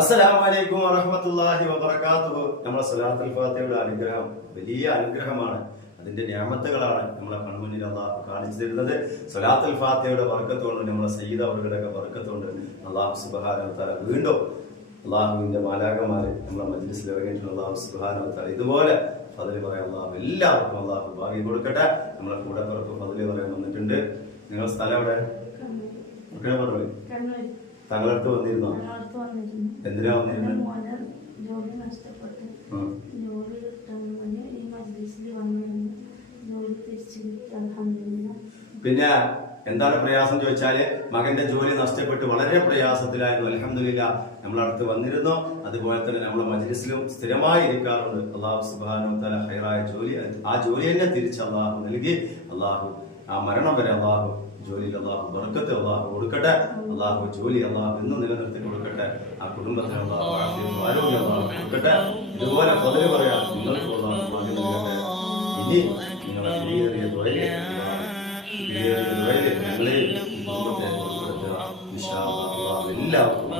അസ്സലാമു അലൈക്കും വറഹമത്തല്ലാഹി വബർക്കാത്തു നമ്മളെ സലാത്തുൽ ഫാത്തിയുടെ അനുഗ്രഹം വലിയ അനുഗ്രഹമാണ്. അതിന്റെ ഞാമത്തുകളാണ് നമ്മളെ കൺമുന്നിൽ അള്ളാഹു കാണിച്ചു തരുന്നത്. സൊലാത്തുൽ ഫാത്തിയുടെ വർക്കത്തോണ്ട് നമ്മളെ സയ്യിദ് അവരുടെയൊക്കെ വർക്കത്തോണ്ട് അള്ളാഹു സുബഹാനവത്താല വീണ്ടും അള്ളാഹുവിന്റെ മാലാകമാര് നമ്മളെ മജ്ലിസിൽ ഇറങ്ങിയിട്ടുള്ള അള്ളാഹു സുബഹാനവത്താല ഇതുപോലെ ഫതിൽ പറയാൻ അള്ളാഹു എല്ലാവർക്കും അള്ളാഹു ഭാഗ്യം കൊടുക്കട്ടെ. നമ്മളെ കൂടെ പുറത്ത് ഫതിൽ പറയാൻ വന്നിട്ടുണ്ട്. നിങ്ങളുടെ സ്ഥലം എവിടെ? കണ്ണൂർ തങ്ങളടുത്ത് വന്നിരുന്നോ? എന്തിനാ വന്നിരുന്നത് ജോലി നഷ്ടപ്പെട്ട്. ജോലി കിട്ടാൻ ഈ മജ്ലിസിൽ വന്നിരുന്നു. ജോലി തിരിച്ചു കിട്ടി പിന്നെ എന്താണ് പ്രയാസം ചോദിച്ചാൽ മകന്റെ ജോലി നഷ്ടപ്പെട്ട് വളരെ പ്രയാസത്തിലായിരുന്നു. അലഹമില്ല നമ്മളടുത്ത് വന്നിരുന്നു. അതുപോലെ തന്നെ നമ്മൾ മജ്ലിസിലും സ്ഥിരമായി ഇരിക്കാറുണ്ട്. അള്ളാഹു സുബാനു തല ഹൈറായ ജോലി ആ ജോലി തന്നെ തിരിച്ച് അള്ളാഹു നൽകി. അള്ളാഹു ആ മരണം വരെ അള്ളാഹു ജോലിയിൽ അള്ളാഹു ബർക്കത്ത് അള്ളാഹു കൊടുക്കട്ടെ. അള്ളാഹു ജോലി അള്ളാഹു എന്നും നിലനിർത്തി കൊടുക്കട്ടെ. ആ കുടുംബത്തിന് അള്ളാഹു ആരോഗ്യം അള്ളാഹു കൊടുക്കട്ടെ. ഇതുപോലെ പതിവ് പറയാം നിങ്ങൾക്ക് അള്ളാഹു ഇനി നിങ്ങളെ ചെറിയ ദ്വയെ എല്ലാവർക്കും